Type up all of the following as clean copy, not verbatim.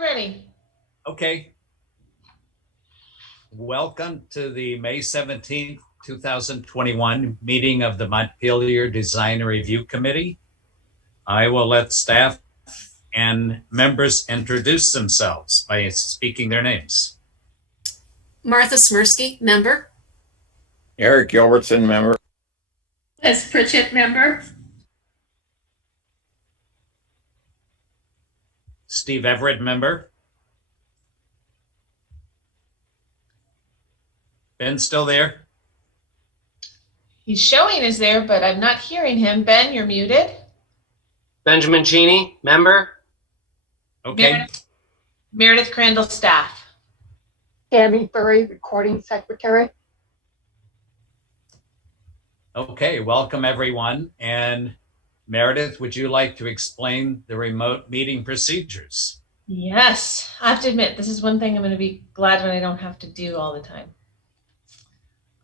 you're ready. Okay. Welcome to the May 17th, 2021 meeting of the Montpelier Design Review Committee. I will let staff and members introduce themselves by speaking their names. Martha Smirsky, member. Eric Gilbertson, member. Liz Pritchett, member. Steve Everett, member. Ben still there? He's showing is there, but I'm not hearing him. Ben, you're muted. Benjamin Cheney, member. Okay. Meredith Crandall, staff. Tammy Furry, recording secretary. Okay, welcome everyone. And Meredith, would you like to explain the remote meeting procedures? Yes, I have to admit, this is one thing I'm going to be glad when I don't have to do all the time.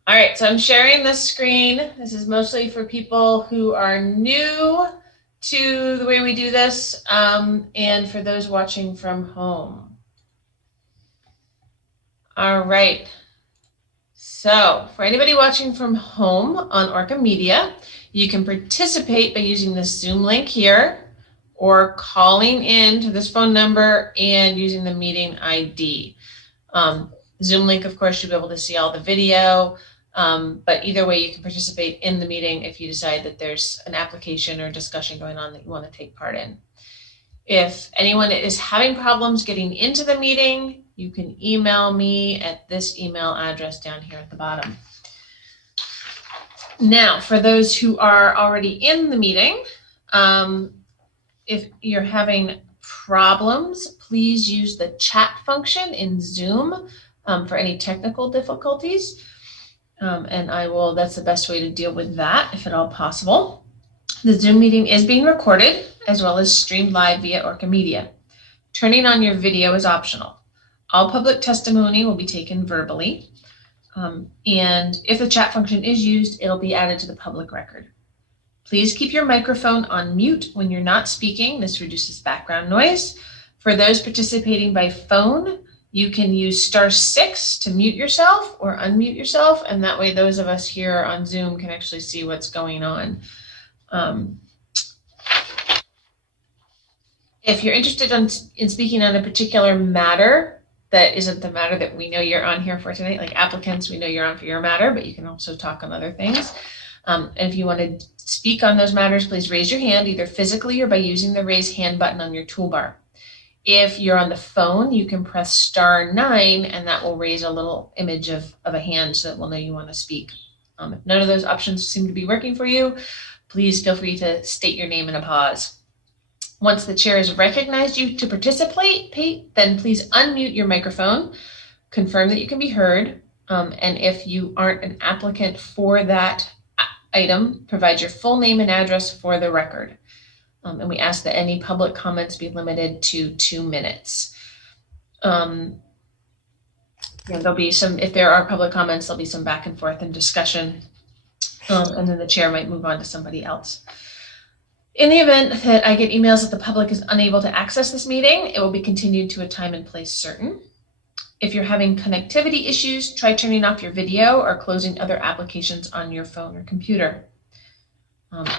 All right, so I'm sharing this screen. This is mostly for people who are new to the way we do this, and for those watching from home. All right. So for anybody watching from home on ORCA Media, you can participate by using this Zoom link here or calling in to this phone number and using the meeting ID. Zoom link, of course, you'll be able to see all the video, but either way, you can participate in the meeting if you decide that there's an application or discussion going on that you want to take part in. If anyone is having problems getting into the meeting, you can email me at this email address down here at the bottom. Now, for those who are already in the meeting, if you're having problems, please use the chat function in Zoom for any technical difficulties. And that's the best way to deal with that, if at all possible. The Zoom meeting is being recorded as well as streamed live via ORCA Media. Turning on your video is optional. All public testimony will be taken verbally. And if the chat function is used, it'll be added to the public record. Please keep your microphone on mute when you're not speaking. This reduces background noise. For those participating by phone, you can use *6 to mute yourself or unmute yourself, and that way those of us here on Zoom can actually see what's going on. If you're interested in speaking on a particular matter that isn't the matter that we know you're on here for tonight, like applicants, we know you're on for your matter, but you can also talk on other things. And if you want to speak on those matters, please raise your hand either physically or by using the raise hand button on your toolbar. If you're on the phone, you can press *9 and that will raise a little image of a hand so that we'll know you want to speak. If none of those options seem to be working for you, please feel free to state your name in a pause. Once the chair has recognized you to participate, then please unmute your microphone, confirm that you can be heard, and if you aren't an applicant for that item, provide your full name and address for the record. And we ask that any public comments be limited to 2 minutes. There'll be some, if there are public comments, there'll be some back and forth and discussion, and then the chair might move on to somebody else. In the event that I get emails that the public is unable to access this meeting, it will be continued to a time and place certain. If you're having connectivity issues, try turning off your video or closing other applications on your phone or computer.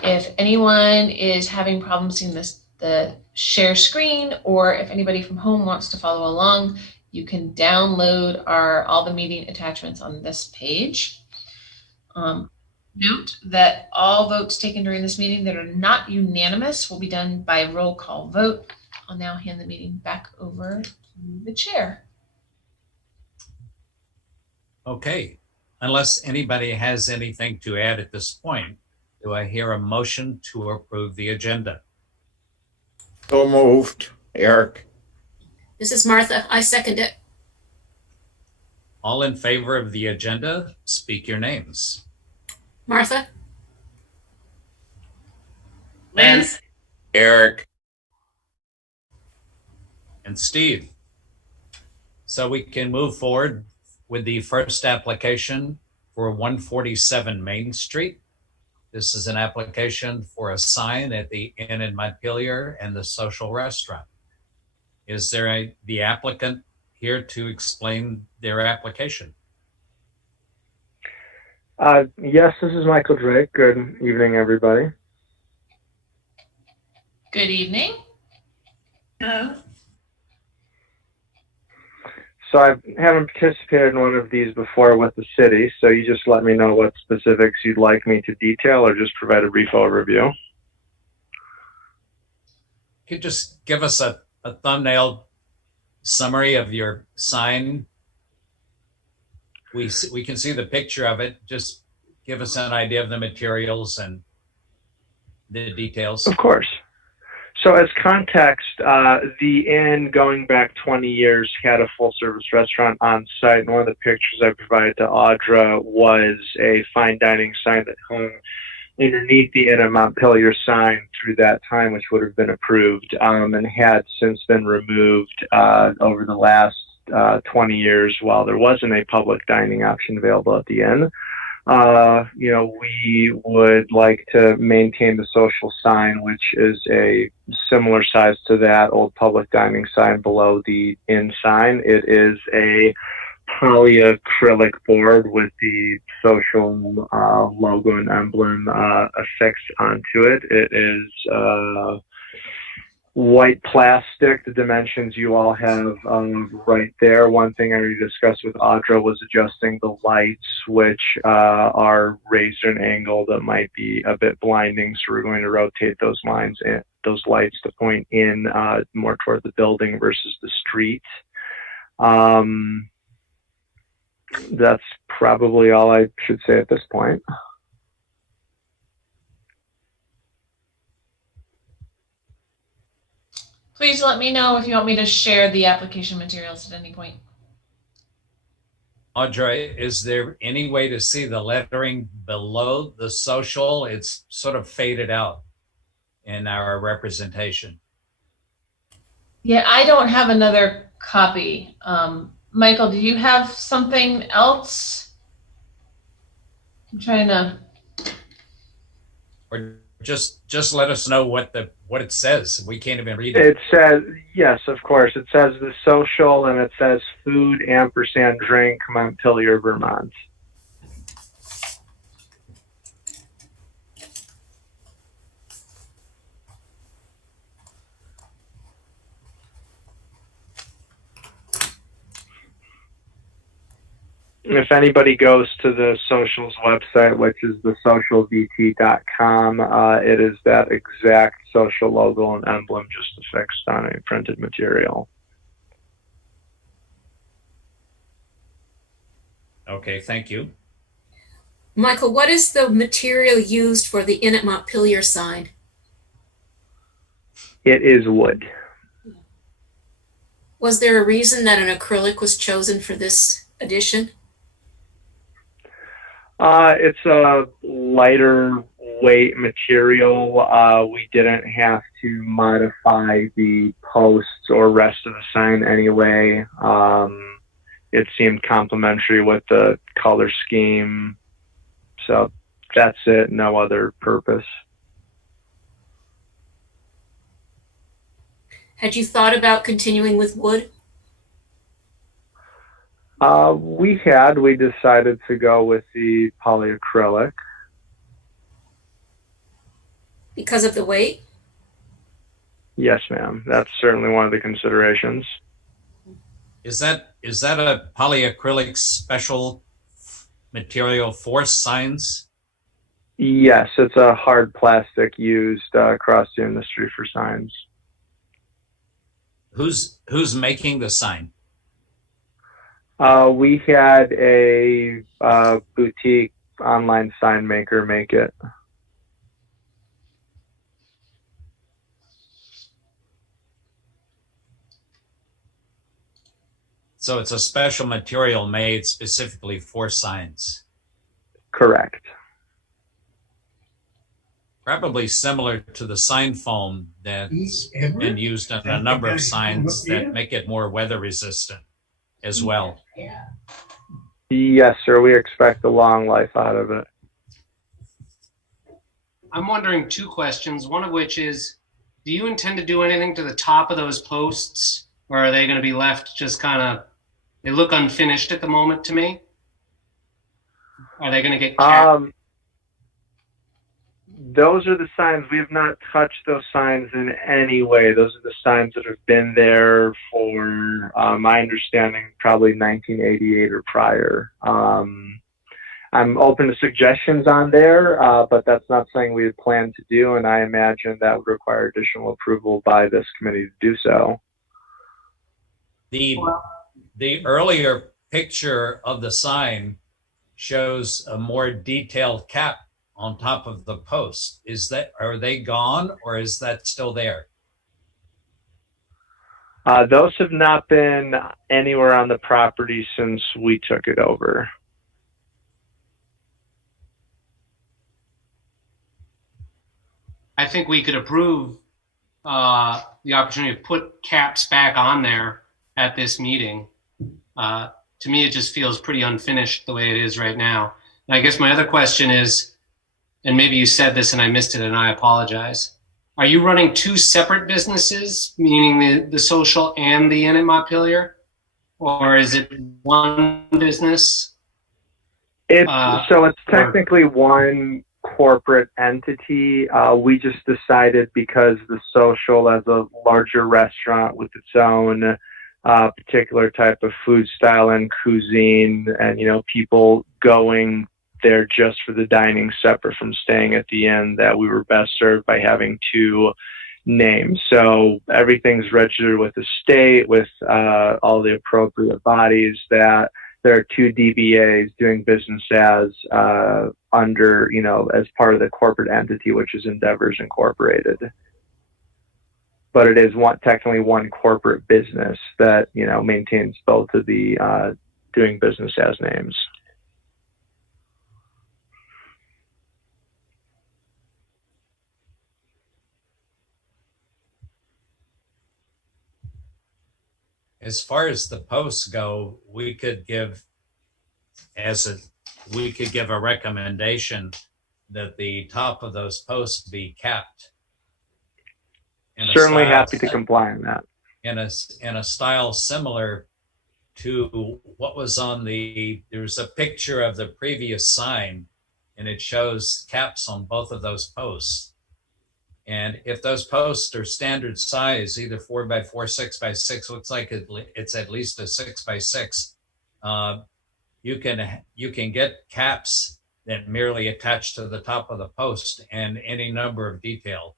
If anyone is having problems seeing the share screen, or if anybody from home wants to follow along, you can download all the meeting attachments on this page. Note that all votes taken during this meeting that are not unanimous will be done by roll call vote. I'll now hand the meeting back over to the chair. Okay, unless anybody has anything to add at this point, do I hear a motion to approve the agenda? So moved. Eric. This is Martha. I second it. All in favor of the agenda, speak your names. Martha. Liz. Eric. And Steve. So we can move forward with the first application for 147 Main Street. This is an application for a sign at the Inn in Montpelier and the social restaurant. Is there the applicant here to explain their application? Yes, this is Michael Drake. Good evening, everybody. Good evening. No. So I haven't participated in one of these before with the city, so you just let me know what specifics you'd like me to detail or just provide a brief overview. Could you just give us a thumbnail summary of your sign? We can see the picture of it. Just give us an idea of the materials and the details. Of course. So as context, the inn going back 20 years had a full service restaurant on site. And one of the pictures I provided to Audra was a fine dining sign that hung underneath the inn at Montpelier sign through that time, which would have been approved, and had since been removed over the last 20 years while there wasn't a public dining option available at the inn. We would like to maintain the social sign, which is a similar size to that old public dining sign below the inn sign. It is a polyacrylic board with the social logo and emblem affixed onto it. It is white plastic, the dimensions you all have right there. One thing I already discussed with Audra was adjusting the lights, which are raised at an angle that might be a bit blinding. So we're going to rotate those lines and those lights to point in more toward the building versus the street. That's probably all I should say at this point. Please let me know if you want me to share the application materials at any point. Audra, is there any way to see the lettering below the social? It's sort of faded out in our representation. Yeah, I don't have another copy. Michael, do you have something else? I'm trying to. Or just let us know what it says. We can't even read it. It says, yes, of course. It says the social and it says food ampersand drink Montpelier, Vermont. If anybody goes to the socials website, which is thesocialvt.com, it is that exact social logo and emblem just affixed on a printed material. Okay, thank you. Michael, what is the material used for the Inn at Montpelier sign? It is wood. Was there a reason that an acrylic was chosen for this edition? It's a lighter weight material. We didn't have to modify the posts or rest of the sign anyway. It seemed complementary with the color scheme. So that's it, no other purpose. Had you thought about continuing with wood? We decided to go with the polyacrylic. Because of the weight? Yes, ma'am. That's certainly one of the considerations. Is that a polyacrylic special material for signs? Yes, it's a hard plastic used across the industry for signs. Who's making the sign? We had a boutique online sign maker make it. So it's a special material made specifically for signs. Correct. Probably similar to the sign foam that's been used on a number of signs that make it more weather resistant as well. Yes, sir. We expect a long life out of it. I'm wondering two questions, one of which is, do you intend to do anything to the top of those posts or are they going to be left just kind of? They look unfinished at the moment to me. Are they going to get capped? Those are the signs. We have not touched those signs in any way. Those are the signs that have been there for, my understanding, probably 1988 or prior. I'm open to suggestions on there, but that's not something we had planned to do, and I imagine that would require additional approval by this committee to do so. The earlier picture of the sign shows a more detailed cap on top of the post. Are they gone, or is that still there? Those have not been anywhere on the property since we took it over. I think we could approve the opportunity to put caps back on there at this meeting. To me, it just feels pretty unfinished the way it is right now. And I guess my other question is, and maybe you said this and I missed it and I apologize. Are you running two separate businesses, meaning the social and the Inn at Montpelier? Or is it one business? So it's technically one corporate entity. We just decided because the social, as a larger restaurant with its own particular type of food style and cuisine, and people going there just for the dining separate from staying at the inn, that we were best served by having two names. So everything's registered with the state, with all the appropriate bodies, that there are two DBAs doing business as under, as part of the corporate entity, which is Endeavors Incorporated. But it is technically one corporate business that, maintains both of the doing business as names. As far as the posts go, we could give a recommendation that the top of those posts be capped. Certainly happy to comply on that. In a style similar to what was there's a picture of the previous sign, and it shows caps on both of those posts. And if those posts are standard size, either 4x4, 6x6, looks like it's at least a 6x6, you can get caps that merely attach to the top of the post and any number of details.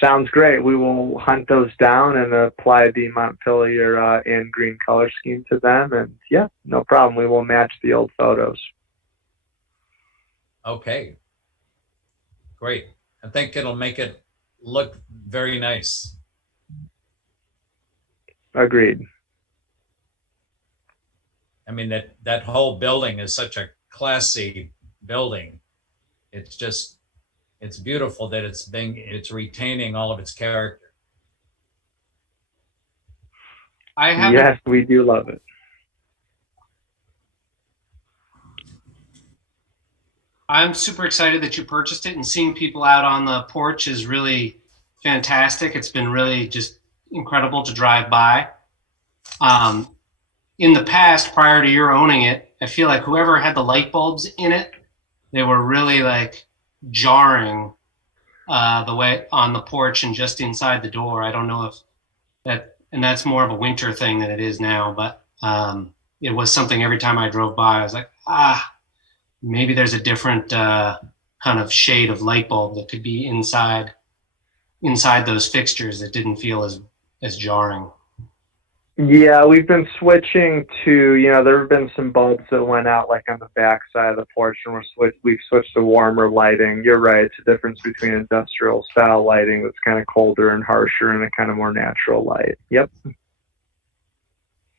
Sounds great. We will hunt those down and apply the Montpelier and green color scheme to them. And yeah, no problem. We will match the old photos. Okay. Great. I think it'll make it look very nice. Agreed. I mean, that whole building is such a classy building. It's beautiful that it's retaining all of its character. Yes, we do love it. I'm super excited that you purchased it, and seeing people out on the porch is really fantastic. It's been really just incredible to drive by. In the past, prior to your owning it, I feel like whoever had the light bulbs in it, they were really jarring the way on the porch and just inside the door. I don't know if and that's more of a winter thing than it is now, but it was something every time I drove by, I was like, maybe there's a different kind of shade of light bulb that could be inside those fixtures that didn't feel as jarring. Yeah, we've been switching to, there have been some bulbs that went out on the back side of the porch, and we've switched to warmer lighting. You're right. It's a difference between industrial style lighting that's kind of colder and harsher and a kind of more natural light. Yep.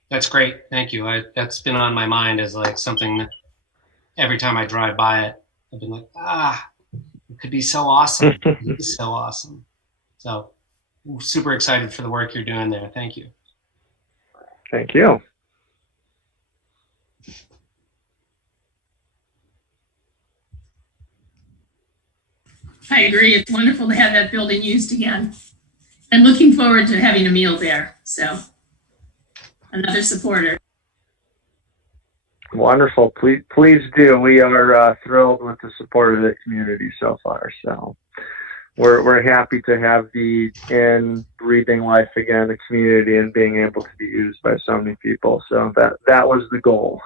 That's great. Thank you. That's been on my mind as something that every time I drive by it, I've been like, it could be so awesome. It could be so awesome. So super excited for the work you're doing there. Thank you. Thank you. I agree. It's wonderful to have that building used again. I'm looking forward to having a meal there. So another supporter. Wonderful. Please do. We are thrilled with the support of the community so far. So we're happy to have the in breathing life again, the community, and being able to be used by so many people. So that was the goal.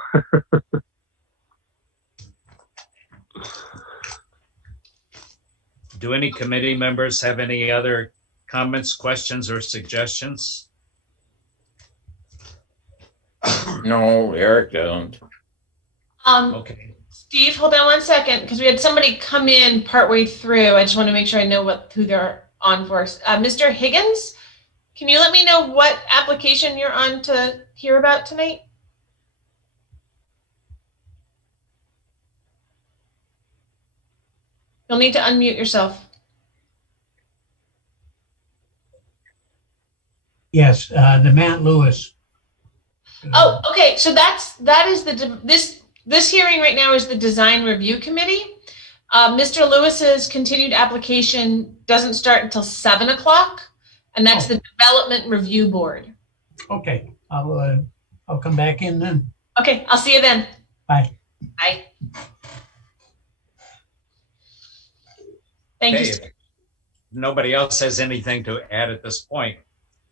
Do any committee members have any other comments, questions, or suggestions? No, Eric doesn't. Okay. Steve, hold on one second, because we had somebody come in partway through. I just want to make sure I know who they're on for. Mr. Higgins, can you let me know what application you're on to hear about tonight? You'll need to unmute yourself. Yes, the Matt Lewis. Oh, okay. So that is this hearing right now is the design review committee. Mr. Lewis's continued application doesn't start until 7 o'clock, and that's the development review board. Okay, I'll come back in then. Okay, I'll see you then. Bye. Bye. Thank you. If nobody else has anything to add at this point,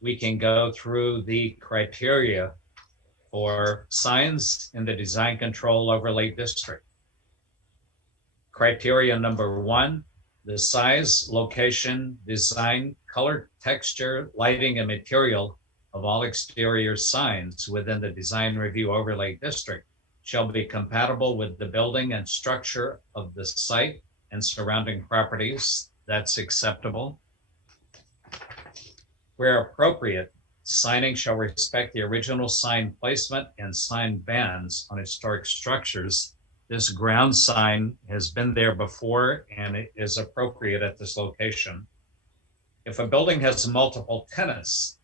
we can go through the criteria for signs in the design control overlay district. Criteria number 1, the size, location, design, color, texture, lighting, and material of all exterior signs within the design review overlay district shall be compatible with the building and structure of the site and surrounding properties. That's acceptable. Where appropriate, signing shall respect the original sign placement and sign bands on historic structures. This ground sign has been there before and it is appropriate at this location. If a building has multiple tenants,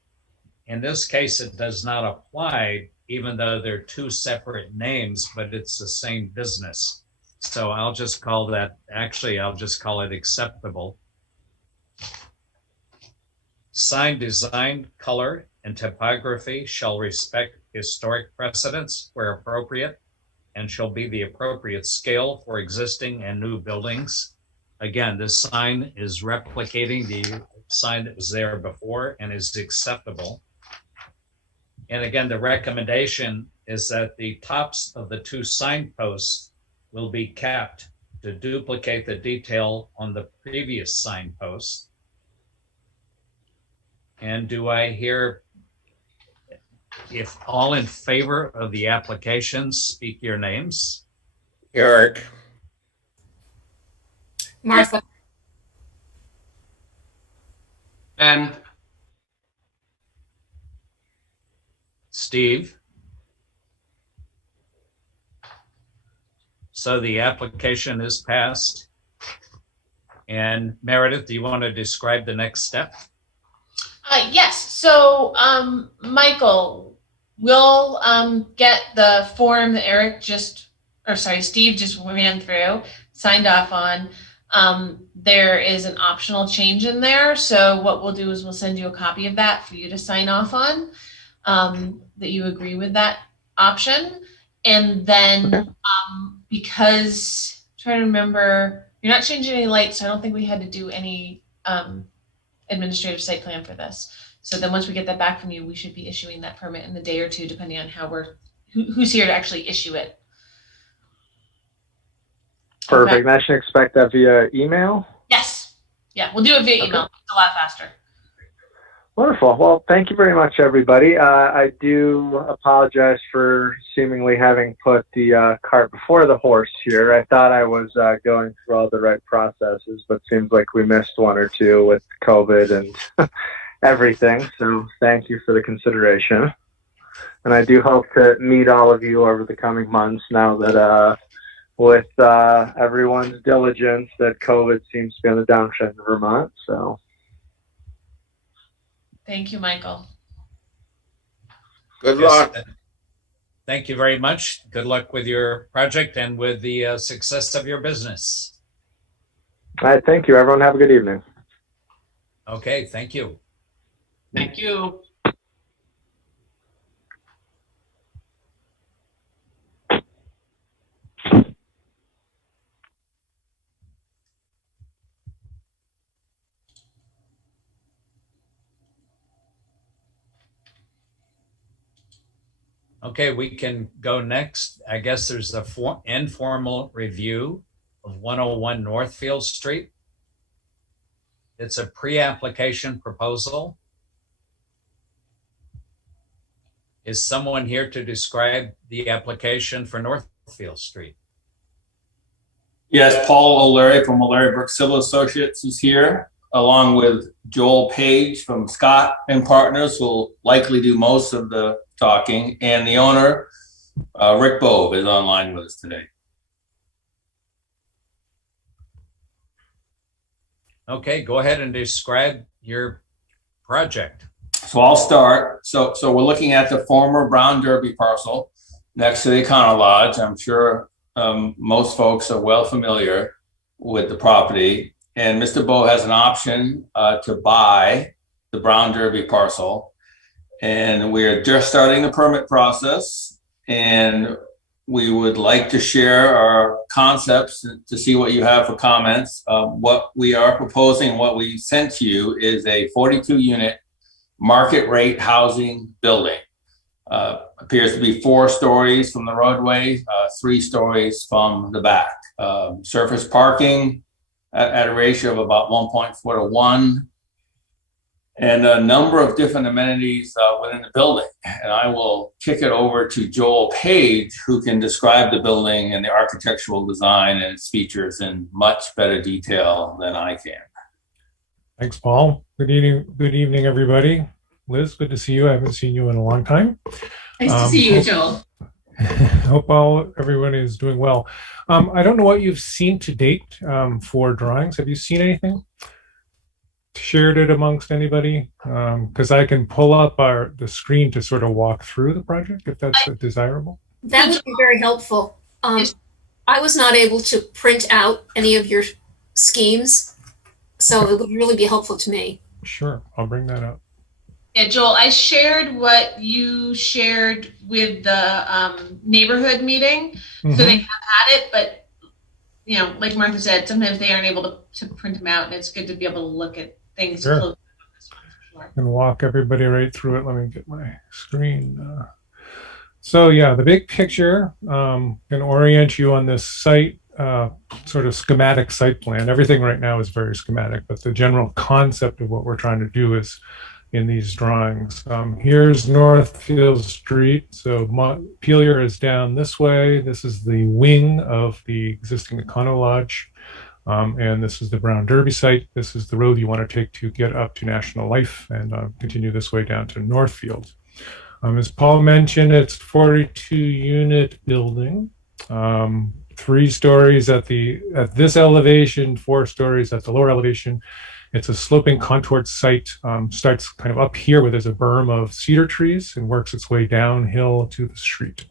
in this case, it does not apply, even though they're 2 separate names, but it's the same business. So I'll just call that, actually, I'll just call it acceptable. Sign design, color, and typography shall respect historic precedents where appropriate and shall be the appropriate scale for existing and new buildings. Again, this sign is replicating the sign that was there before and is acceptable. And again, the recommendation is that the tops of the 2 signposts will be capped to duplicate the detail on the previous signpost. And do I hear, if all in favor of the applications, speak your names? Eric, Martha, Ben, Steve? So the application is passed. And Meredith, do you want to describe the next step? Yes. So, Michael, we'll get the form that Steve just ran through, signed off on. There is an optional change in there. So what we'll do is we'll send you a copy of that for you to sign off on, that you agree with that option. And then because I'm trying to remember, you're not changing any lights, so I don't think we had to do any administrative site plan for this. So then once we get that back from you, we should be issuing that permit in a day or 2, depending on how who's here to actually issue it. Perfect. Okay. And I should expect that via email? Yes. Yeah, we'll do it via email. It's a lot faster. Wonderful. Well, thank you very much, everybody. I do apologize for seemingly having put the cart before the horse here. I thought I was going through all the right processes, but seems like we missed 1 or 2 with COVID and everything. So thank you for the consideration. And I do hope to meet all of you over the coming months now that with everyone's diligence that COVID seems to be on the downtrend in Vermont. So. Thank you, Michael. good Yes. luck. Thank you very much. Good luck with your project and with the success of your business. All right. Thank you, everyone. Have a good evening. Okay, thank you. Thank you. Okay, we can go next. I guess there's a informal review of 101 Northfield Street. It's a pre-application proposal. Is someone here to describe the application for Northfield Street? Yes, Paul O'Leary from O'Leary Brook Civil Associates is here, along with Joel Page from Scott and Partners, who will likely do most of the talking, and the owner, Rick Bove, is online with us today. Okay, go ahead and describe your project. So I'll start. So we're looking at the former Brown Derby parcel next to the Econo Lodge. I'm sure most folks are well familiar with the property. And Mr. Bowe has an option to buy the Brown Derby parcel. And we're just starting the permit process. And we would like to share our concepts to see what you have for comments. What we are proposing, what we sent to you, is a 42-unit market rate housing building. Appears to be 4 stories from the roadway, 3 stories from the back. Surface parking at a ratio of about 1.4 to 1, and a number of different amenities within the building. And I will kick it over to Joel Page, who can describe the building and the architectural design and its features in much better detail than I can. Thanks, Paul. Good evening, everybody. Liz, good to see you. I haven't seen you in a long time. Nice to see you, Joel. Hope everyone is doing well. I don't know what you've seen to date for drawings. Have you seen anything? Shared it amongst anybody? Because I can pull up the screen to sort of walk through the project if that's desirable. That would be very helpful. I was not able to print out any of your schemes, so it would really be helpful to me. Sure, I'll bring that up. Yeah, Joel, I shared what you shared with the neighborhood meeting. Mm-hmm. So they have had it, but you know, like Martha said, sometimes they aren't able to print them out, and it's good to be able to look at things Sure. close. Sure. And walk everybody right through it. Let me get my screen. So yeah, the big picture can orient you on this site, sort of schematic site plan. Everything right now is very schematic, but the general concept of what we're trying to do is in these drawings. Here's Northfield Street. So Montpelier is down this way. This is the wing of the existing Econo Lodge. And this is the Brown Derby site. This is the road you want to take to get up to National Life and continue this way down to Northfield. As Paul mentioned, it's 42-unit building, 3 stories at this elevation, 4 stories at the lower elevation. It's a sloping contoured site, starts kind of up here where there's a berm of cedar trees and works its way downhill to the street.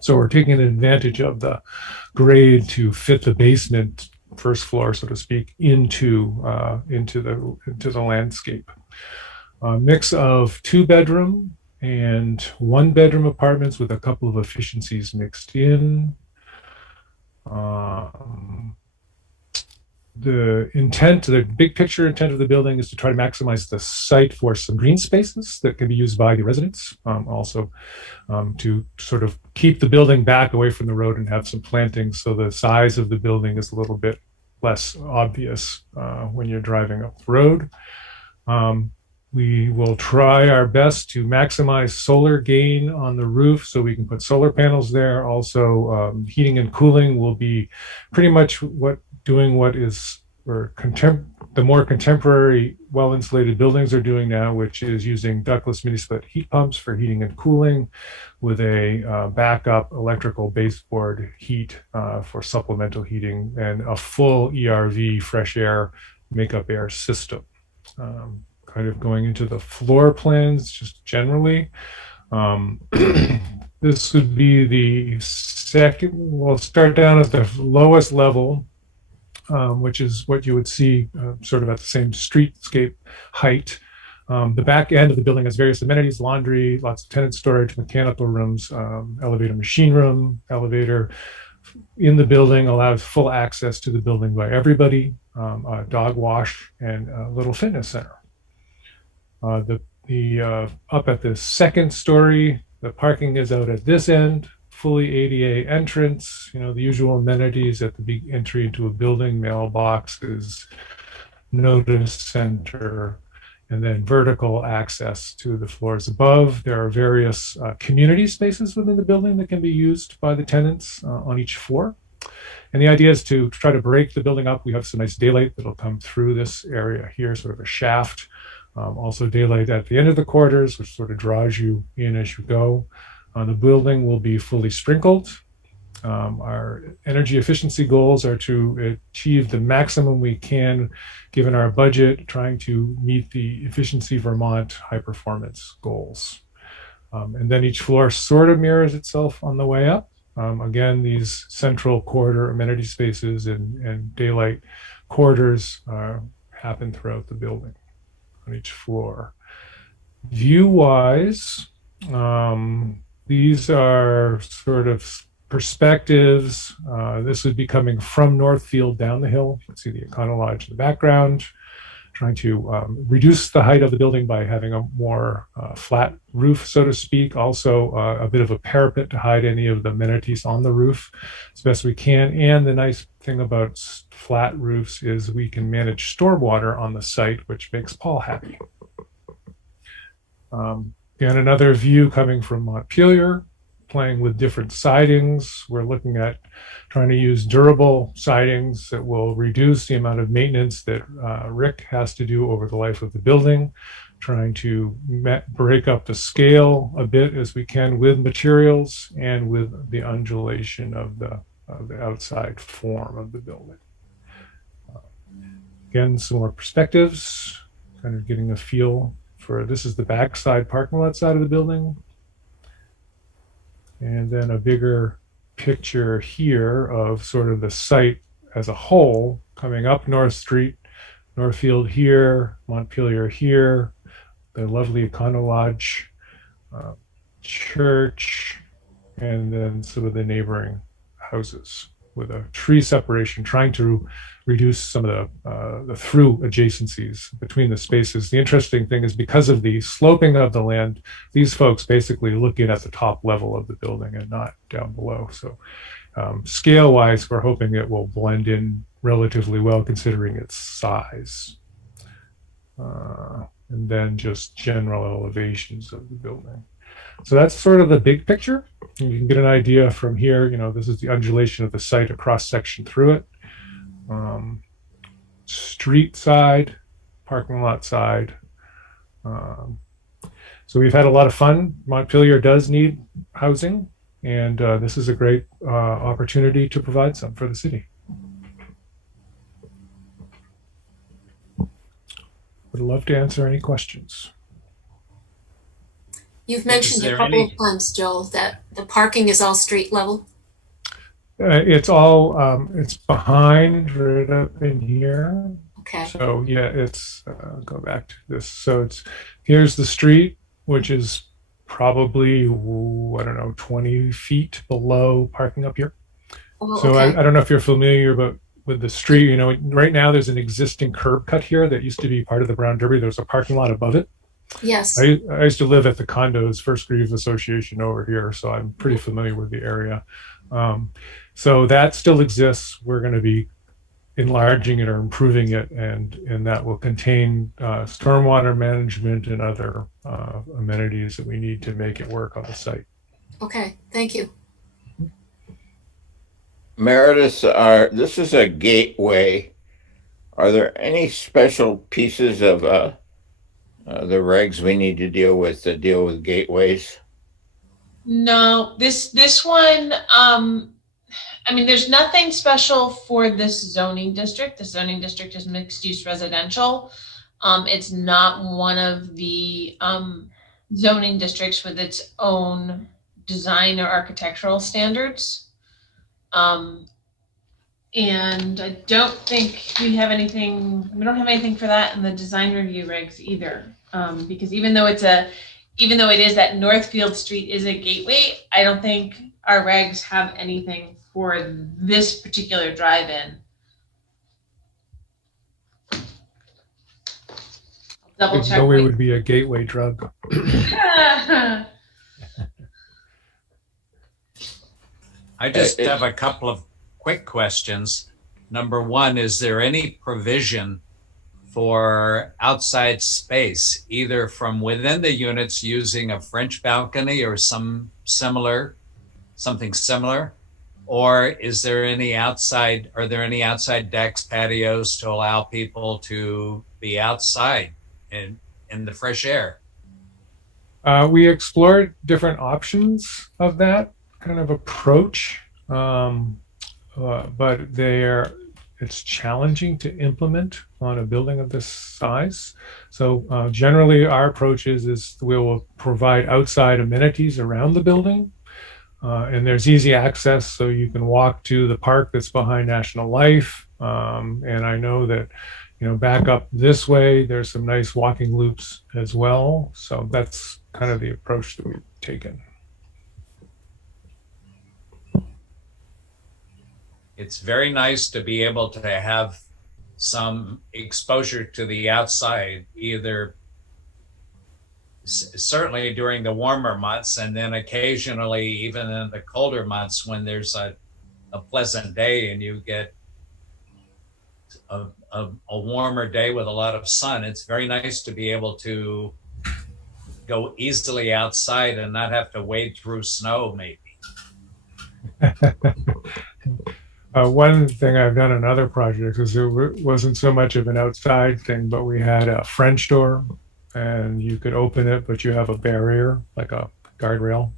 So we're taking advantage of the grade to fit the basement, first floor, so to speak, into the landscape. A mix of 2-bedroom and 1-bedroom apartments with a couple of efficiencies mixed in. The big picture intent of the building is to try to maximize the site for some green spaces that can be used by the residents. Also to sort of keep the building back away from the road and have some plantings so the size of the building is a little bit less obvious when you're driving up the road. We will try our best to maximize solar gain on the roof so we can put solar panels there. Also, heating and cooling will be pretty much what the more contemporary, well-insulated buildings are doing now, which is using ductless mini-split heat pumps for heating and cooling with a backup electrical baseboard heat for supplemental heating and a full ERV fresh air makeup air system. Kind of going into the floor plans just generally. This would be the second, we'll start down at the lowest level, which is what you would see sort of at the same streetscape height. The back end of the building has various amenities, laundry, lots of tenant storage, mechanical rooms, elevator machine room, elevator in the building allows full access to the building by everybody, a dog wash, and a little fitness center. Up at the second story, the parking is out at this end, fully ADA entrance, the usual amenities at the big entry into a building, mailboxes, notice center, and then vertical access to the floors above. There are various community spaces within the building that can be used by the tenants on each floor. And the idea is to try to break the building up. We have some nice daylight that'll come through this area here, sort of a shaft. Also daylight at the end of the quarters, which sort of draws you in as you go. The building will be fully sprinkled. Our energy efficiency goals are to achieve the maximum we can given our budget, trying to meet the Efficiency Vermont high performance goals. And then each floor sort of mirrors itself on the way up. Again, these central corridor amenity spaces and daylight quarters happen throughout the building on each floor. View-wise, these are sort of perspectives. This would be coming from Northfield down the hill. You can see the Econo Lodge in the background, trying to reduce the height of the building by having a more flat roof, so to speak. Also, a bit of a parapet to hide any of the amenities on the roof as best we can. And the nice thing about flat roofs is we can manage stormwater on the site, which makes Paul happy. Again, another view coming from Montpelier, playing with different sidings. We're looking at trying to use durable sidings that will reduce the amount of maintenance that Rick has to do over the life of the building, trying to break up the scale a bit as we can with materials and with the undulation of the outside form of the building. Again, some more perspectives, kind of getting a feel for, this is the backside parking lot side of the building. And then a bigger picture here of sort of the site as a whole, coming up North Street, Northfield here, Montpelier here, the lovely Econo Lodge, church, and then some of the neighboring houses with a tree separation, trying to reduce some of the through adjacencies between the spaces. The interesting thing is because of the sloping of the land, these folks basically looking at the top level of the building and not down below. So scale-wise, we're hoping it will blend in relatively well considering its size. And then just general elevations of the building. So that's sort of the big picture. And you can get an idea from here, this is the undulation of the site, a cross section through it. Street side, parking lot side. So we've had a lot of fun. Montpelier does need housing, and this is a great opportunity to provide some for the city. Would love to answer any questions. You've mentioned a couple of times, Joel, that the parking is all street level. It's all, it's behind right up in here. Okay. So yeah, it's, go back to this. So here's the street, which is probably, I don't know, 20 feet below parking up here. Oh, so okay. I don't know if you're familiar with the street, right now there's an existing curb cut here that used to be part of the Brown Derby. There's a parking lot above it. Yes. I used to live at the condos First Grieve Association over here, so I'm pretty familiar with the area. So that still exists. We're going to be enlarging it or improving it, and that will contain stormwater management and other amenities that we need to make it work on the site. Okay, thank you. Meredith, this is a gateway. Are there any special pieces of the regs we need to deal with that deal with gateways? No, this one, there's nothing special for this zoning district. The zoning district is mixed use residential. It's not one of the zoning districts with its own design or architectural standards. And I don't think we don't have anything for that in the design review regs either. Because even though it is that Northfield Street is a gateway, I don't think our regs have anything for this particular drive-in. Double Didn't check. know we would be a gateway drug. I just have a couple of quick questions. Number one, is there any provision for outside space, either from within the units using a French balcony or something similar, or is there any outside, are there any outside decks, patios to allow people to be outside in the fresh air? We explored different options of that kind of approach, but it's challenging to implement on a building of this size. So generally our approach is we will provide outside amenities around the building, and there's easy access, so you can walk to the park that's behind National Life. And I know that, back up this way, there's some nice walking loops as well. So that's kind of the approach that we've taken. It's very nice to be able to have some exposure to the outside, either certainly during the warmer months, and then occasionally even in the colder months when there's a pleasant day and you get a warmer day with a lot of sun. It's very nice to be able to go easily outside and not have to wade through snow, maybe. One thing I've done in other projects is it wasn't so much of an outside thing, but we had a French door and you could open it, but you have a barrier, like a guardrail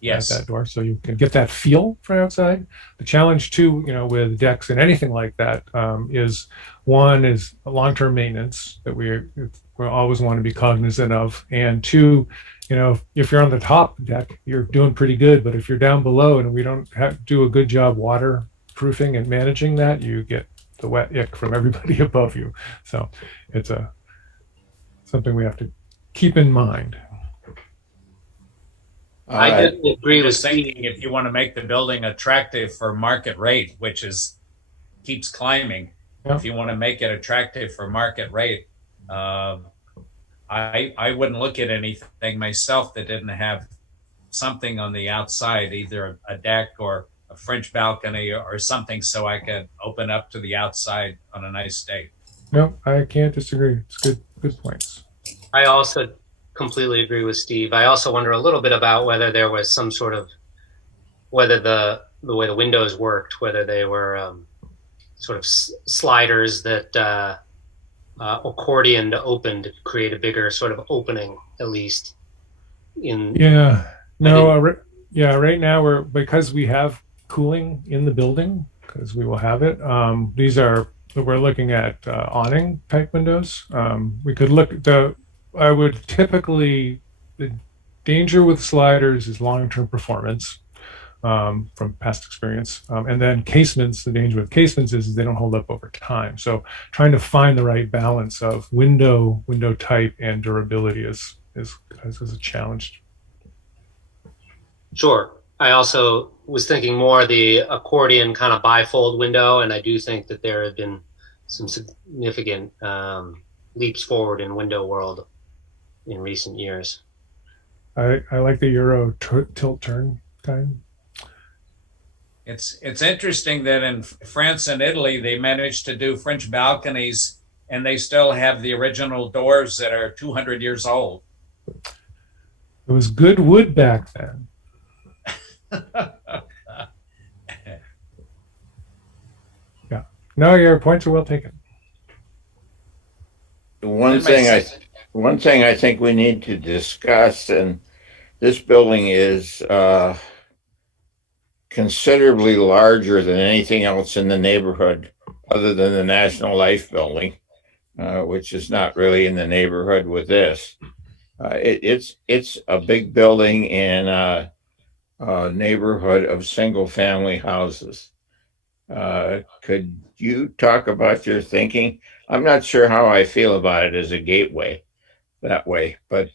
Yes. at that door. So you can get that feel from outside. The challenge too, with decks and anything like that, is one is long-term maintenance that we always want to be cognizant of. And two, if you're on the top deck, you're doing pretty good. But if you're down below and we don't do a good job waterproofing and managing that, you get the wet ick from everybody above you. So it's something we have to keep in mind. I definitely agree with Just thinking, if you want to make the building attractive for market rate, which keeps climbing, Yeah. if you want to make it attractive for market rate, I wouldn't look at anything myself that didn't have something on the outside, either a deck or a French balcony or something, so I could open up to the outside on a nice day. No, I can't disagree. It's good points. I also completely agree with Steve. I also wonder a little bit about whether there was some sort of, whether the way the windows worked, whether they were sort of sliders that accordion to open to create a bigger sort of opening, at least. Right now because we have cooling in the building, because we will have it. We're looking at awning type windows. We could look at the danger with sliders is long-term performance, from past experience. And then casements, the danger with casements is they don't hold up over time. So trying to find the right balance of window type and durability is a challenge. Sure. I also was thinking more the accordion kind of bifold window, and I do think that there have been some significant leaps forward in window world in recent years. I like the Euro tilt turn kind. It's interesting that in France and Italy, they managed to do French balconies and they still have the original doors that are 200 years old. It was good wood back then. Yeah. No, your points are well taken. One thing I think we need to discuss, and this building is considerably larger than anything else in the neighborhood other than the National Life building, which is not really in the neighborhood with this. It's a big building in a neighborhood of single family houses. Could you talk about your thinking? I'm not sure how I feel about it as a gateway, that way. But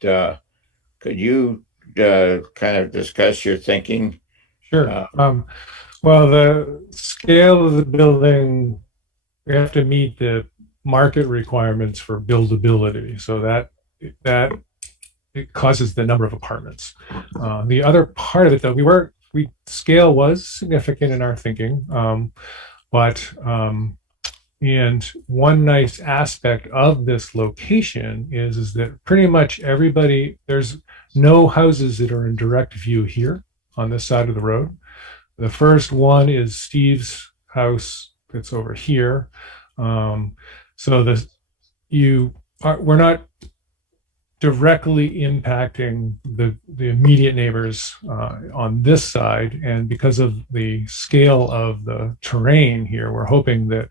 could you kind of discuss your thinking? Sure. Well, the scale of the building, we have to meet the market requirements for buildability. So that it causes the number of apartments. The other part of it, though, scale was significant in our thinking, and one nice aspect of this location is that pretty much there's no houses that are in direct view here on this side of the road. The first one is Steve's house that's over here. So we're not directly impacting the immediate neighbors on this side. And because of the scale of the terrain here, we're hoping that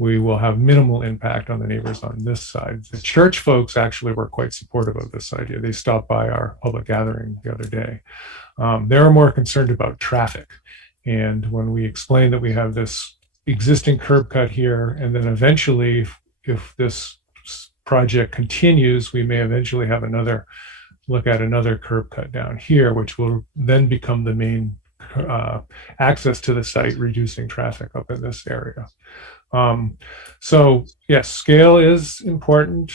we will have minimal impact on the neighbors on this side. The church folks actually were quite supportive of this idea. They stopped by our public gathering the other day. They were more concerned about traffic. And when we explained that we have this existing curb cut here, and then eventually, if this project continues, we may eventually have look at another curb cut down here, which will then become the main access to the site, reducing traffic up in this area. So yes, scale is important.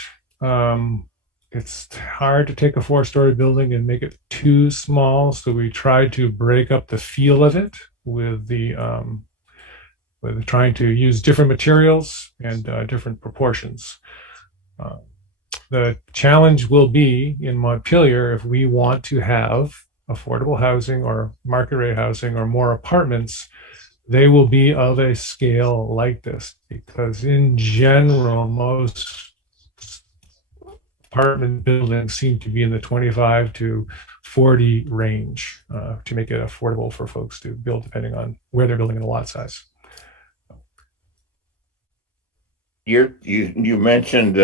It's hard to take a 4-story building and make it too small, so we tried to break up the feel of it with trying to use different materials and different proportions. The challenge will be in Montpelier, if we want to have affordable housing or market rate housing or more apartments, they will be of a scale like this, because in general, most apartment buildings seem to be in the 25 to 40 range to make it affordable for folks to build, depending on where they're building and the lot size. You mentioned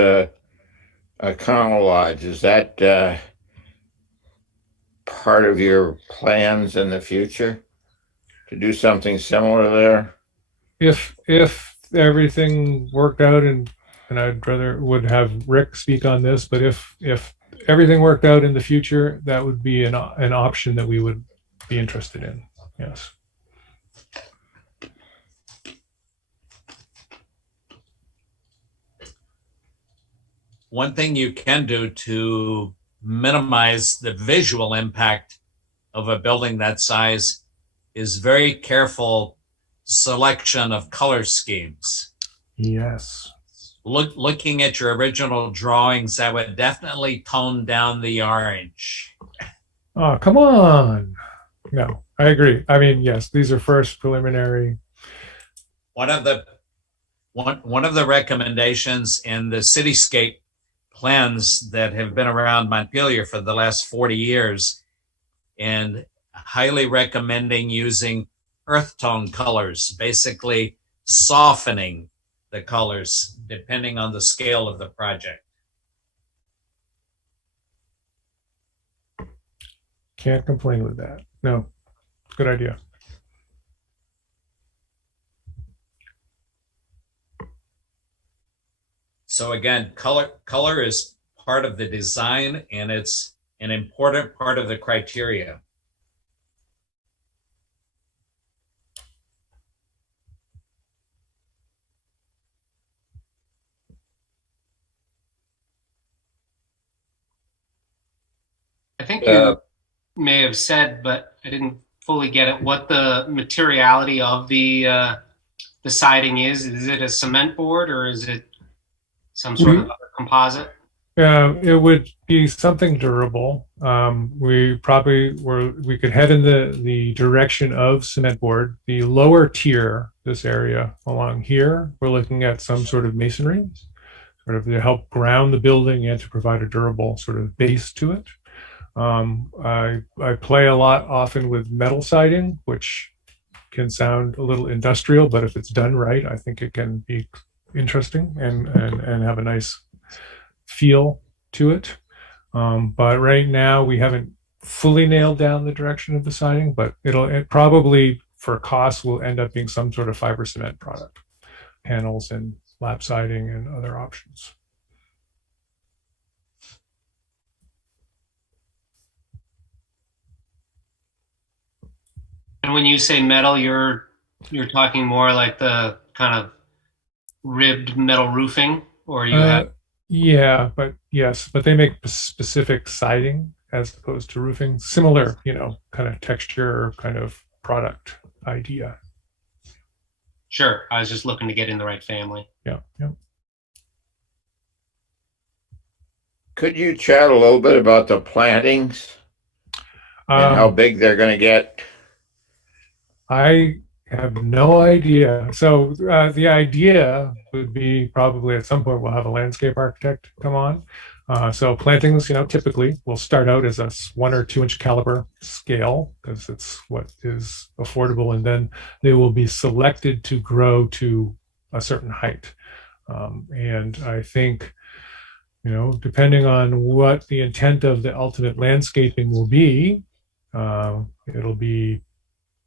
Econo Lodge. Is that part of your plans in the future to do something similar there? If everything worked out, and I'd would have Rick speak on this, but if everything worked out in the future, that would be an option that we would be interested in. Yes. One thing you can do to minimize the visual impact of a building that size is very careful selection of color schemes. Yes. Looking at your original drawings, I would definitely tone down the orange. Oh, come on. No, I agree. I mean, yes, these are first preliminary. One of the recommendations in the cityscape plans that have been around Montpelier for the last 40 years, and highly recommending using earth tone colors, basically softening the colors depending on the scale of the project. Can't complain with that. No, good idea. So again, color is part of the design, and it's an important part of the criteria. I think you may have said, but I didn't fully get it, what the materiality of the siding is. Is it a cement board or is it some sort of other composite? It would be something durable. We could head in the direction of cement board. The lower tier, this area along here, we're looking at some sort of masonry, sort of to help ground the building and to provide a durable sort of base to it. I play a lot often with metal siding, which can sound a little industrial, but if it's done right, I think it can be interesting and have a nice feel to it. But right now we haven't fully nailed down the direction of the siding, but it probably for cost will end up being some sort of fiber cement product, panels and lap siding and other options. And when you say metal, you're talking more like the kind of ribbed metal roofing, or you have Yeah, but yes, but they make specific siding as opposed to roofing. Similar, kind of texture, kind of product idea. Sure. I was just looking to get in the right family. Yeah, yeah. Could you chat a little bit about the plantings and how big they're going to get? I have no idea. So the idea would be probably at some point we'll have a landscape architect come on. So plantings, typically will start out as a 1 or 2 inch caliber scale because it's what is affordable, and then they will be selected to grow to a certain height. And I think, depending on what the intent of the ultimate landscaping will be, it'll be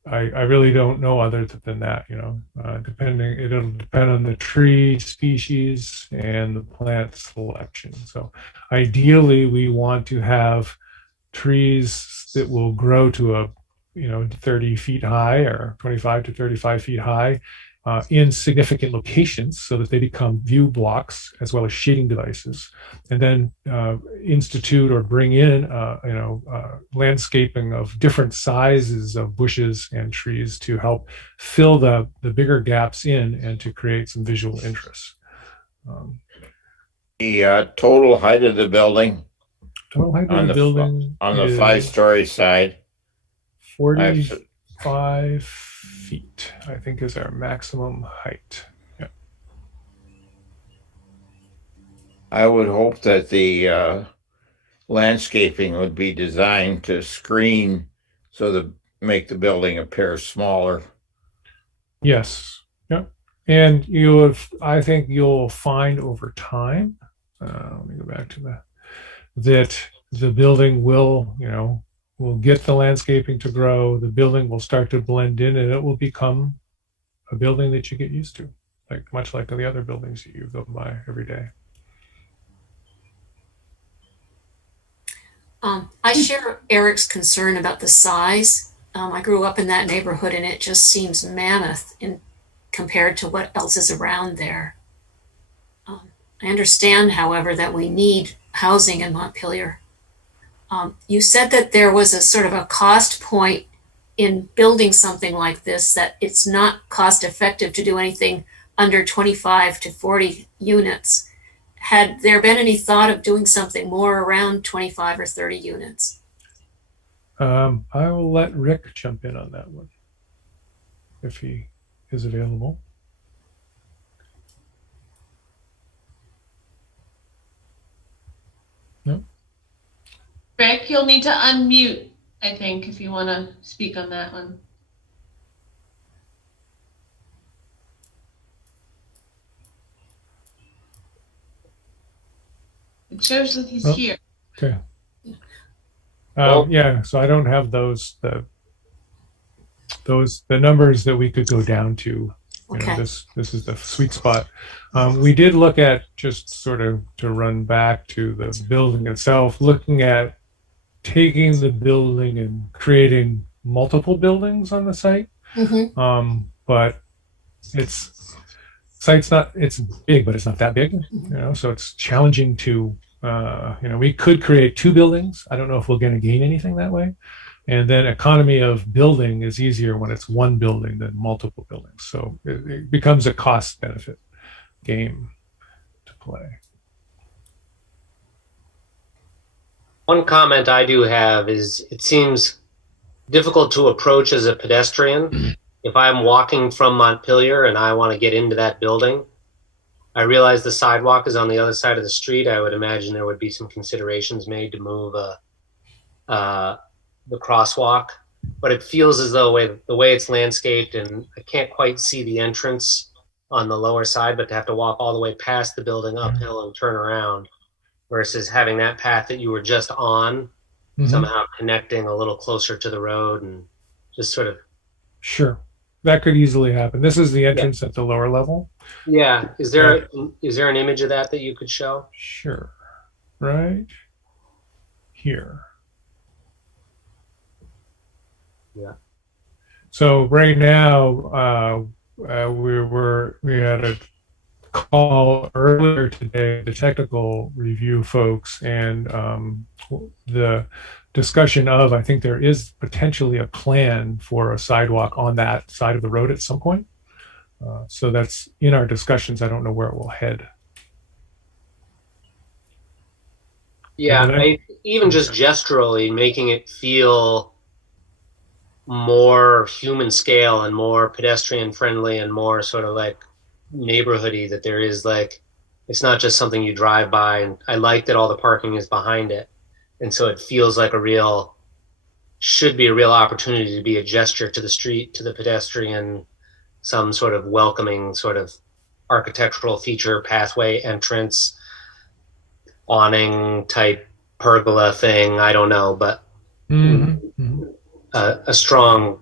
I really don't know other than that, it'll depend on the tree species and the plant selection. So ideally we want to have trees that will grow to 30 feet high or 25 to 35 feet high in significant locations so that they become view blocks as well as shading devices, and then institute or bring in landscaping of different sizes of bushes and trees to help fill the bigger gaps in and to create some visual interest. The total height of the building Total height of the building on the 5-story side, 45 feet, I think, is our maximum height. Yeah. I would hope that the landscaping would be designed to screen so that make the building appear smaller. Yes. Yeah. And I think you'll find over time, let me go back to that the building will get the landscaping to grow, the building will start to blend in, and it will become a building that you get used to, much like the other buildings that you go by every day. I share Eric's concern about the size. I grew up in that neighborhood and it just seems mammoth compared to what else is around there. I understand, however, that we need housing in Montpelier. You said that there was a sort of a cost point in building something like this, that it's not cost effective to do anything under 25 to 40 units. Had there been any thought of doing something more around 25 or 30 units? I will let Rick jump in on that one if he is available. No. Rick, you'll need to unmute, I think, if you want to speak on that one. It shows that he's here. Okay. Yeah, so I don't have the numbers that we could go down to. Okay. This is the sweet spot. We did look at, just sort of to run back to the building itself, looking at taking the building and creating multiple buildings on the site. Mm-hmm. But it's big, but it's not that big, so it's challenging to, we could create 2 buildings. I don't know if we're going to gain anything that way. And then economy of building is easier when it's 1 building than multiple buildings. So it becomes a cost benefit game to play. One comment I do have is it seems difficult to approach as a pedestrian. If I'm walking from Montpelier and I want to get into that building, I realize the sidewalk is on the other side of the street. I would imagine there would be some considerations made to move the crosswalk, but it feels as though the way it's landscaped, and I can't quite see the entrance on the lower side, but to have to walk all the way past the building uphill and turn around versus having that path that you were just on somehow connecting a little closer to the road and just sort of. Sure. That could easily happen. This is the entrance at the lower level. Yeah. Is there an image of that you could show? Sure. Right here. Yeah. So right now, we had a call earlier today, the technical review folks, and the discussion of, I think there is potentially a plan for a sidewalk on that side of the road at some point. So that's in our discussions. I don't know where it will head. Yeah, even just gesturally making it feel more human scale and more pedestrian friendly and more sort of like neighborhoody, that there is like, it's not just something you drive by. And I like that all the parking is behind it. And so it feels like should be a real opportunity to be a gesture to the street, to the pedestrian, some sort of welcoming sort of architectural feature, pathway, entrance, awning type pergola thing. I don't know, but a strong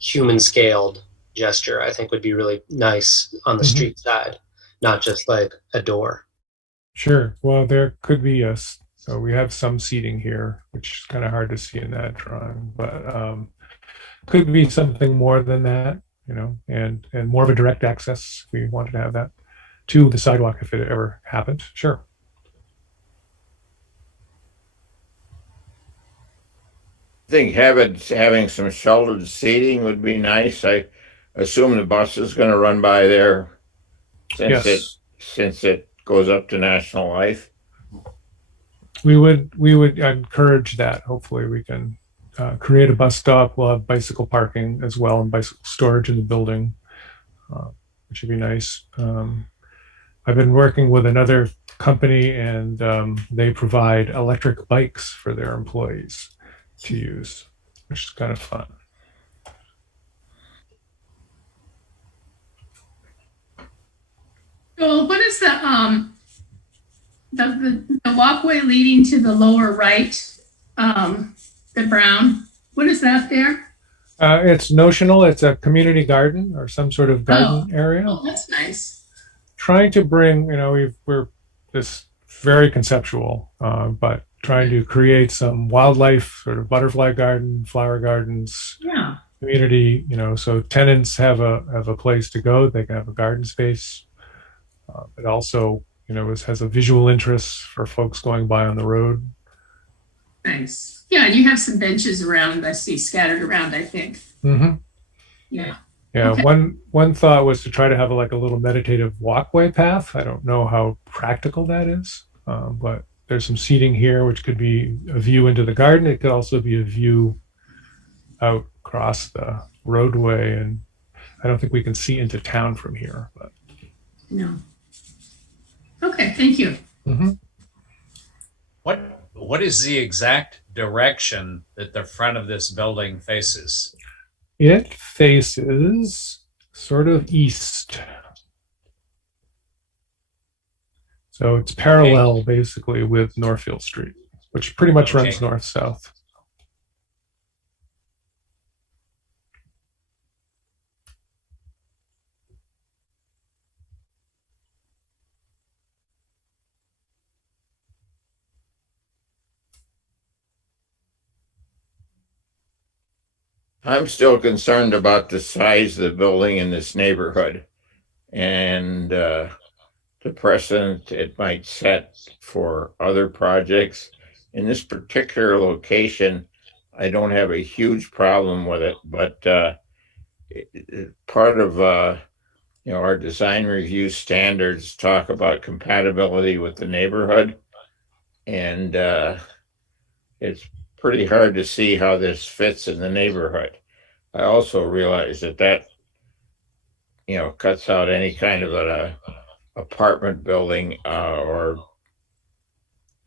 human scaled gesture, I think, would be really nice on the street side, not just like a door. Sure. Well, there could be so we have some seating here, which is kind of hard to see in that drawing, but could be something more than that, you know, and more of a direct access. We wanted to have that to the sidewalk if it ever happened. Sure. I think having some sheltered seating would be nice. I assume the bus is going to run by there since it goes up to National Life. We would encourage that. Hopefully we can create a bus stop. We'll have bicycle parking as well and bicycle storage in the building, which would be nice. I've been working with another company, and they provide electric bikes for their employees to use, which is kind of fun. Well, what is the walkway leading to the lower right, the brown? What is that there? It's notional. It's a community garden or some sort of garden area. Oh, that's nice. Trying to bring, you know, we're this very conceptual, but trying to create some wildlife, sort of butterfly garden, flower gardens, community, you know, so tenants have a place to go. They can have a garden space. It also, you know, has a visual interest for folks going by on the road. Nice. Yeah, you have some benches around, I see, scattered around, I think. Yeah. Yeah, Okay. one thought was to try to have a little meditative walkway path. I don't know how practical that is, but there's some seating here, which could be a view into the garden. It could also be a view out across the roadway, and I don't think we can see into town from here. But No. Okay, thank you. What is the exact direction that the front of this building faces? it faces sort of east. So it's parallel basically with Northfield Street, which pretty much runs north-south. I'm still concerned about the size of the building in this neighborhood and the precedent it might set for other projects. In this particular location, I don't have a huge problem with it, but part of our design review standards talk about compatibility with the neighborhood, and it's pretty hard to see how this fits in the neighborhood. I also realize that cuts out any kind of an apartment building or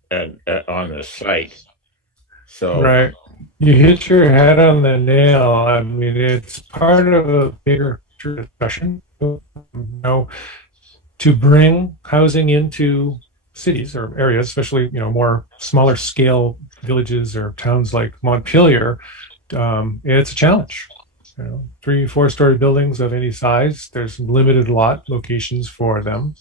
on the site. So right, you hit your head on the nail. I mean, it's part of a bigger discussion. To bring housing into cities or areas, especially more smaller scale villages or towns like Montpelier, it's a challenge. 3-4 story buildings of any size, there's limited lot locations for them.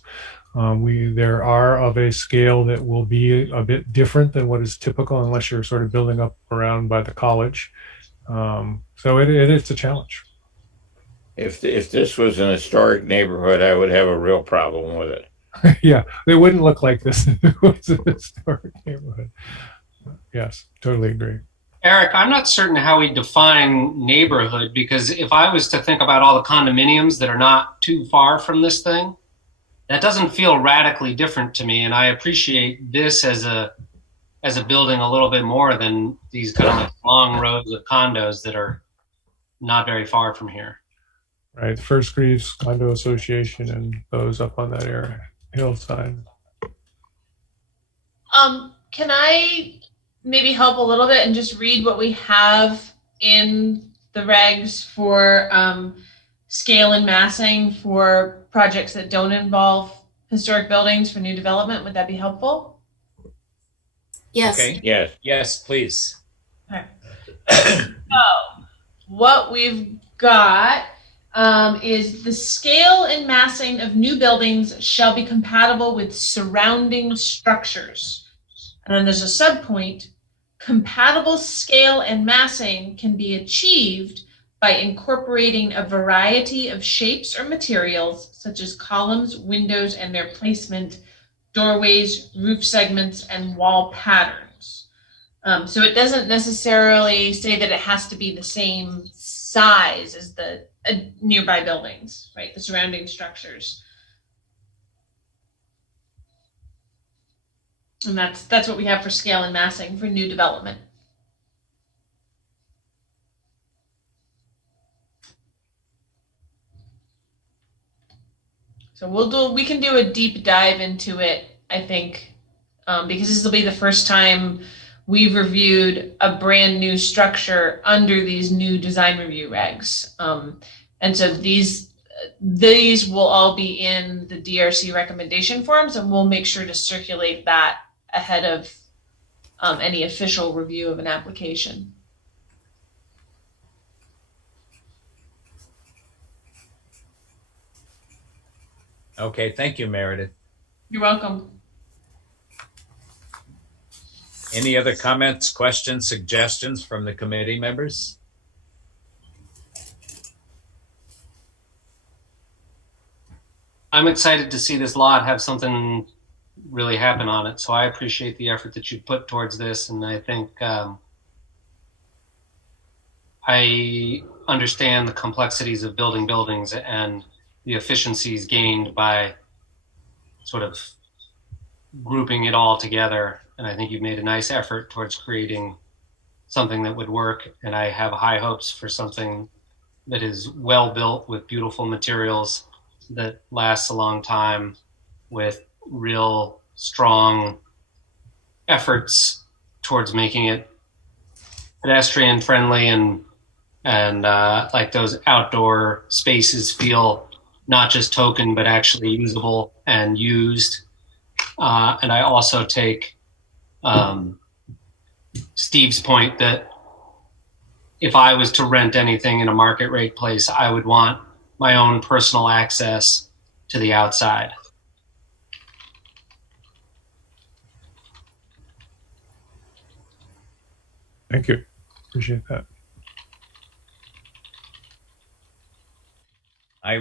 There are of a scale that will be a bit different than what is typical unless you're sort of building up around by the college. So it's a challenge. If this was an historic neighborhood, I would have a real problem with it. Yeah, they wouldn't look like this if it was a historic neighborhood. Yes, totally agree. Eric, I'm not certain how we define neighborhood, because if I was to think about all the condominiums that are not too far from this thing, that doesn't feel radically different to me. And I appreciate this as a building a little bit more than these kind of like long rows of condos that are not very far from here. Right, First Greaves Condo Association and those up on that area hillside. Can I maybe help a little bit and just read what we have in the regs for scale and massing for projects that don't involve historic buildings for new development? Would that be helpful? Yes. Okay. Yes. Yes, please. Okay. So what we've got is the scale and massing of new buildings shall be compatible with surrounding structures. And then there's a subpoint: compatible scale and massing can be achieved by incorporating a variety of shapes or materials, such as columns, windows and their placement, doorways, roof segments, and wall patterns. So it doesn't necessarily say that it has to be the same size as the nearby buildings, right? The surrounding structures. And that's what we have for scale and massing for new development. So we can do a deep dive into it, I think, because this will be the first time we've reviewed a brand new structure under these new design review regs. And so these will all be in the DRC recommendation forms, and we'll make sure to circulate that ahead of any official review of an application. Okay, thank you, Meredith. You're welcome. Any other comments, questions, suggestions from the committee members? I'm excited to see this lot have something really happen on it. So I appreciate the effort that you put towards this. And I think I understand the complexities of building buildings and the efficiencies gained by sort of grouping it all together. And I think you've made a nice effort towards creating something that would work. And I have high hopes for something that is well built with beautiful materials that lasts a long time, with real strong efforts towards making it pedestrian friendly and like those outdoor spaces feel not just token, but actually usable and used. And I also take Steve's point that if I was to rent anything in a market rate place, I would want my own personal access to the outside. Thank you. Appreciate that. I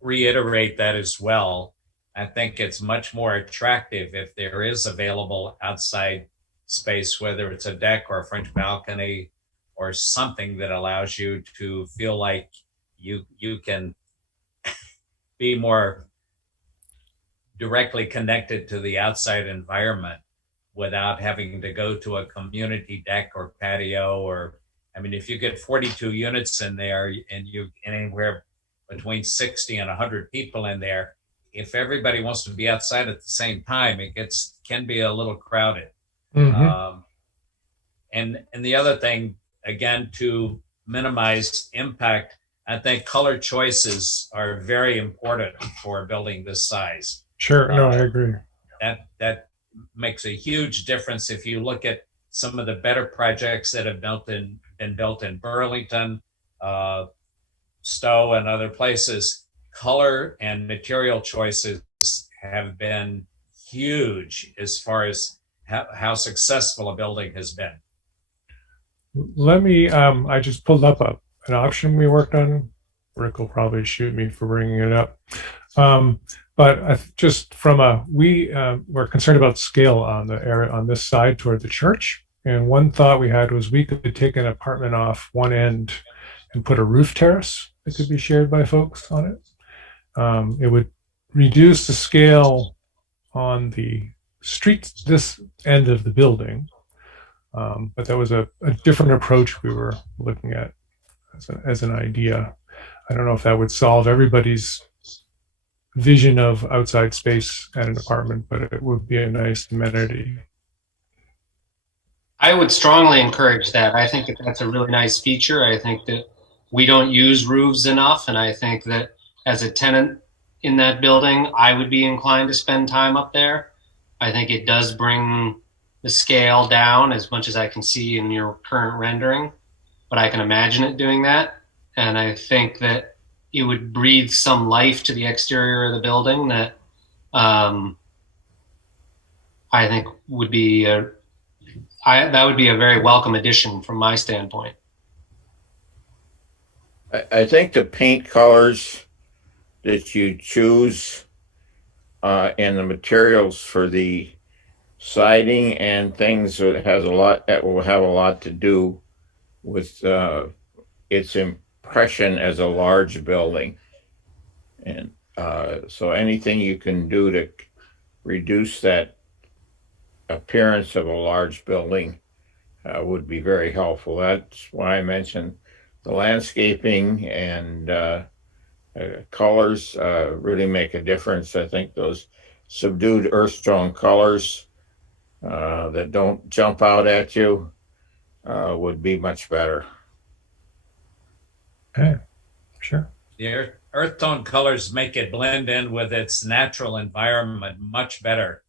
reiterate that as well. I think it's much more attractive if there is available outside space, whether it's a deck or a French balcony or something that allows you to feel like you can be more directly connected to the outside environment without having to go to a community deck or patio. Or, I mean, if you get 42 units in there and you anywhere between 60 and 100 people in there, if everybody wants to be outside at the same time, it can be a little crowded. Mm-hmm. And the other thing, again, to minimize impact, I think color choices are very important for a building this size. Sure, no, I agree. That makes a huge difference. If you look at some of the better projects that have been built in Burlington, Stowe, and other places, color and material choices have been huge as far as how successful a building has been. Let me, I just pulled up an option we worked on Rick will probably shoot me for bringing it up. But just from we're concerned about scale on the area on this side toward the church. And one thought we had was we could take an apartment off one end and put a roof terrace that could be shared by folks on it. It would reduce the scale on the street, this end of the building. But that was a different approach we were looking at as an idea. I don't know if that would solve everybody's vision of outside space at an apartment, but it would be a nice amenity. I would strongly encourage that. I think that that's a really nice feature. I think that we don't use roofs enough, and I think that as a tenant in that building, I would be inclined to spend time up there. I think it does bring the scale down as much as I can see in your current rendering, but I can imagine it doing that. And I think that it would breathe some life to the exterior of the building that I think would be that would be a very welcome addition from my standpoint. I think the paint colors that you choose and the materials for the siding and things that will have a lot to do with its impression as a large building. And so anything you can do to reduce that appearance of a large building would be very helpful. That's why I mentioned the landscaping and colors really make a difference. I think those subdued earth tone colors that don't jump out at you would be much better. Okay, sure. The earth tone colors make it blend in with its natural environment much better.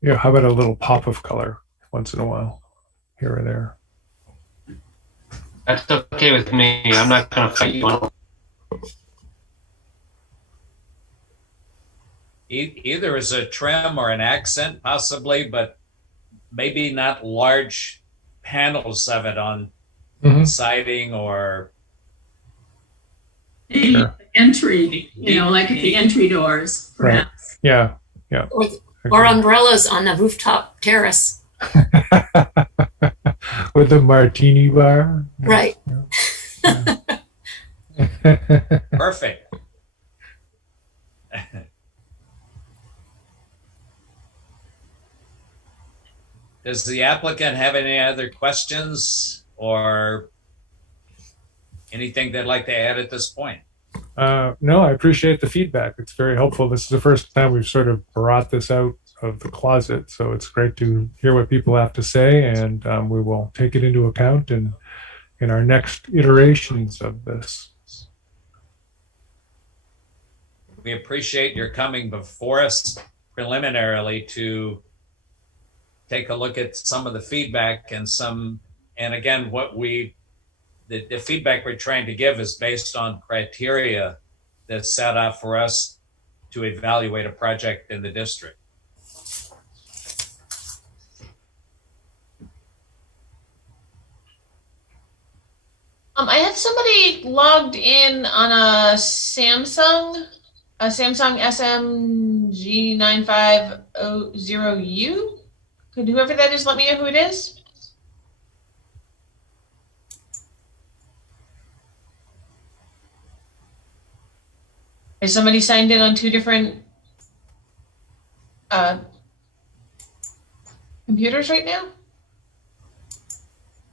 Yeah, how about a little pop of color once in a while, here or there? That's okay with me. I'm not going to fight you on Either as a trim or an accent, possibly, but maybe not large panels of it on siding or maybe entry, like at the entry doors, perhaps. Right. Yeah. Or umbrellas on the rooftop terrace. With the martini bar. Right. Yeah. Perfect. Does the applicant have any other questions or anything they'd like to add at this point? No, I appreciate the feedback. It's very helpful. This is the first time we've sort of brought this out of the closet, so it's great to hear what people have to say, and we will take it into account in our next iterations of this. We appreciate your coming before us preliminarily to take a look at some of the feedback and again, the feedback we're trying to give is based on criteria that's set out for us to evaluate a project in the district. I had somebody logged in on a Samsung SMG9500U. Could whoever that is let me know who it is? Is somebody signed in on two different computers right now?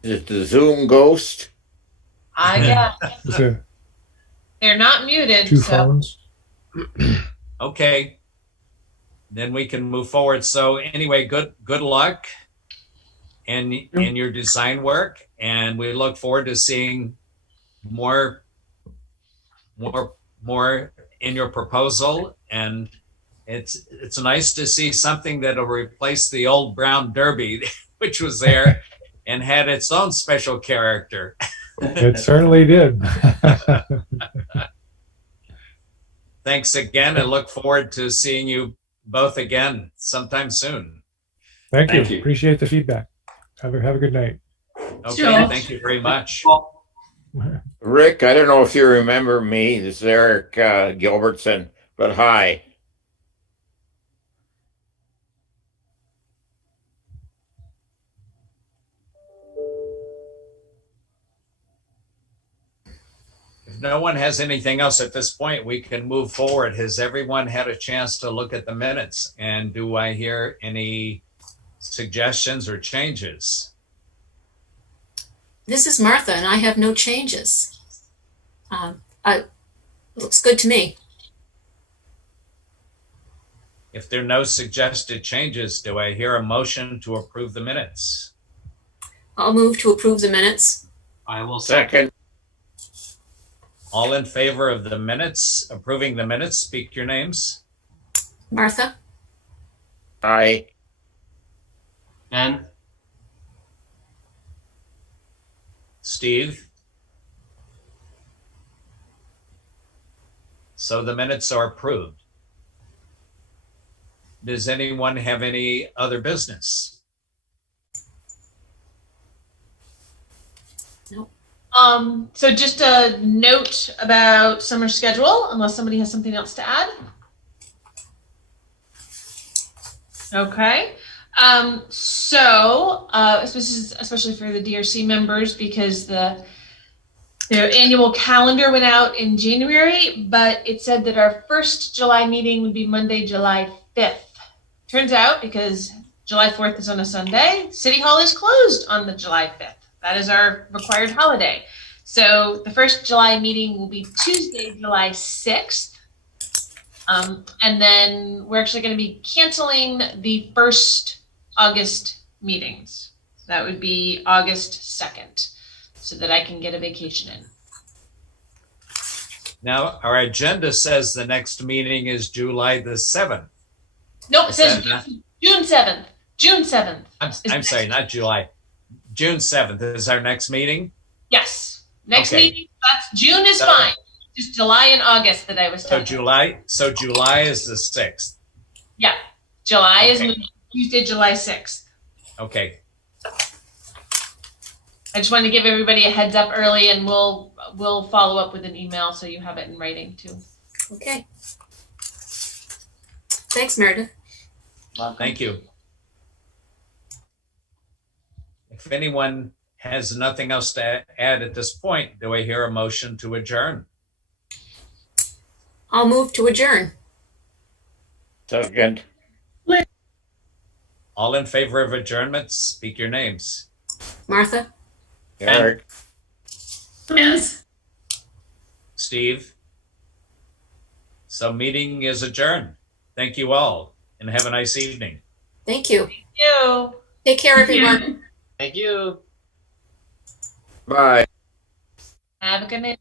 Is it the Zoom ghost? Yeah. Is it They're not muted. two phones? Okay. Then we can move forward. So anyway, good luck in your design work, and we look forward to seeing more in your proposal. And it's nice to see something that'll replace the old brown derby, which was there and had its own special character. It certainly did. Thanks again, and look forward to seeing you both again sometime soon. Thank you. Thank you. Appreciate the feedback. Have a good night. Okay, Sure. thank you very much. Well, Rick, I don't know if you remember me. This is Eric Gilbertson, but hi. If no one has anything else at this point, we can move forward. Has everyone had a chance to look at the minutes? And do I hear any suggestions or changes? This is Martha, and I have no changes. Looks good to me. If there are no suggested changes, do I hear a motion to approve the minutes? I'll move to approve the minutes. I will second. Second, All in favor of the minutes, approving the minutes, speak your names. Martha, hi. Ben, Steve? So the minutes are approved. Does anyone have any other business? So just a note about summer schedule, unless somebody has something else to add. Okay. This is especially for the DRC members because their annual calendar went out in January, but it said that our first July meeting would be Monday, July 5th. Turns out, because July 4th is on a Sunday, City Hall is closed on the July 5th. That is our required holiday. So the first July meeting will be Tuesday, July 6th. And then we're actually going to be canceling the first August meetings. That would be August 2nd, so that I can get a vacation in. Now, our agenda says the next meeting is July the 7th. Nope, it Is says that not- June 7th. June 7th. I'm sorry, not July. June 7th is our next meeting? Yes. Next Okay. meeting, that's June is So- fine. Just July and August that I was So talking. July is the 6th. Yeah. July Okay. is Tuesday, July 6th. Okay, I just wanted to give everybody a heads up early, and we'll follow up with an email so you have it in writing too. okay. Thanks, Meredith. thank you. If anyone has nothing else to add at this point, do I hear a motion to adjourn? I'll move to adjourn. Second, All in favor of adjournment, speak your names. Martha, Eric. Yes. Steve? So meeting is adjourned. Thank you all, and have a nice evening. thank you. You. Take care, everyone. Yeah. thank you. Bye. Have a good night.